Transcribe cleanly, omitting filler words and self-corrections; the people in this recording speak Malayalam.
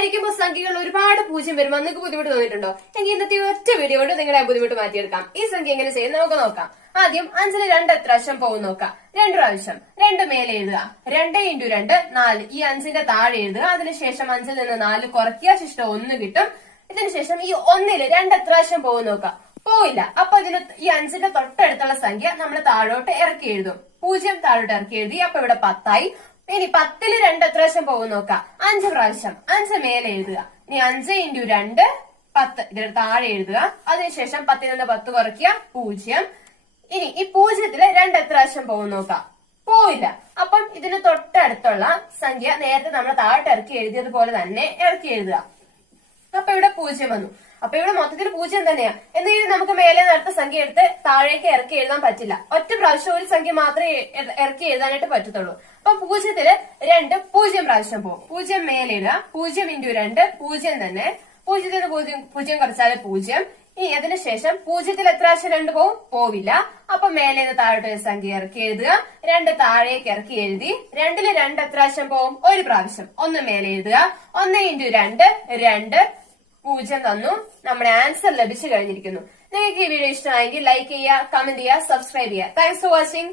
ഹരിക്കുമ്പോൾ സംഖ്യകളിൽ ഒരുപാട് പൂജ്യം വരുമ്പോൾ നിങ്ങൾക്ക് ബുദ്ധിമുട്ട് തോന്നിയിട്ടുണ്ടോ? എങ്കിൽ ഇന്നത്തെ ഒറ്റ വീഡിയോ കൊണ്ട് നിങ്ങളുടെ ബുദ്ധിമുട്ട് മാറ്റിയെടുക്കാം. ഈ സംഖ്യ എങ്ങനെ ചെയ്യും നമുക്ക് നോക്കാം. ആദ്യം 5-ന് 2 എത്ര പ്രാവശ്യം പോകും നോക്കാം. 2 പ്രാവശ്യം. 2 മേലെ എഴുതുക. 2 × 2 4. ഈ 5ന്റെ താഴെ എഴുതുക. അതിനുശേഷം 5-ൽ നിന്ന് 4 കുറയ്ക്കുക. ശിഷ്ടം 1 കിട്ടും. ഇതിനുശേഷം ഈ 1-ൽ 2 എത്ര പ്രാവശ്യം പോകും നോക്കാം. പോയില്ല. അപ്പൊ ഇതിന് ഈ 5ന്റെ തൊട്ടടുത്തുള്ള സംഖ്യ നമ്മൾ താഴോട്ട് ഇറക്കി എഴുതും. 0 താഴോട്ട് ഇറക്കി എഴുതി. അപ്പൊ ഇവിടെ 10 ആയി. ഇനി 10-ൽ 2 എത്ര പ്രാവശ്യം പോകും നോക്കാം. 5 പ്രാവശ്യം. 5 മേലെ എഴുതുക. ഇനി 5 × 2 10. ഇതിന് താഴെ എഴുതുക. അതിനുശേഷം 10-ൽ നിന്ന് 10 കുറയ്ക്കുക. 0. ഇനി ഈ 0-ൽ 2 എത്ര പ്രാവശ്യം പോകും നോക്കാം. പോയില്ല. അപ്പം ഇതിന് തൊട്ടടുത്തുള്ള സംഖ്യ നേരത്തെ നമ്മൾ താഴോട്ട് ഇറക്കി എഴുതിയതുപോലെ തന്നെ ഇറക്കി എഴുതുക. അപ്പൊ ഇവിടെ 0 വന്നു. അപ്പൊ ഇവിടെ മൊത്തത്തിൽ 0 തന്നെയാ. എന്തെങ്കിലും നമുക്ക് മേലെ അടുത്ത സംഖ്യ എടുത്ത് താഴേക്ക് ഇറക്കി എഴുതാൻ പറ്റില്ല. ഒറ്റ പ്രാവശ്യം ഒരു സംഖ്യ മാത്രമേ ഇറക്കി എഴുതാനായിട്ട് പറ്റത്തുള്ളൂ. അപ്പൊ 0-ൽ 2 0 പ്രാവശ്യം പോകും. 0 മേലെ ഇടുക. 0 × 2 0 തന്നെ. 0-ൽ നിന്ന് 0 കുറച്ചാൽ 0. ഇനി അതിനുശേഷം 0-ൽ എത്ര പ്രാവശ്യം 2 പോവും? പോവില്ല. അപ്പൊ മേലെ നിന്ന് താഴോട്ട് ഒരു സംഖ്യ ഇറക്കി എഴുതുക. 2 താഴേക്ക് ഇറക്കി എഴുതി. 2-ൽ 2 എത്ര പ്രാവശ്യം പോവും? ഒരു പ്രാവശ്യം. 1 മേലെ എഴുതുക. 1 × 2 2 0 തന്നു. നമ്മുടെ ആൻസർ ലഭിച്ചു കഴിഞ്ഞിരിക്കുന്നു. നിങ്ങൾക്ക് ഈ വീഡിയോ ഇഷ്ടമായെങ്കിൽ ലൈക്ക് ചെയ്യുക, കമന്റ് ചെയ്യുക, സബ്സ്ക്രൈബ് ചെയ്യുക. Thanks for watching.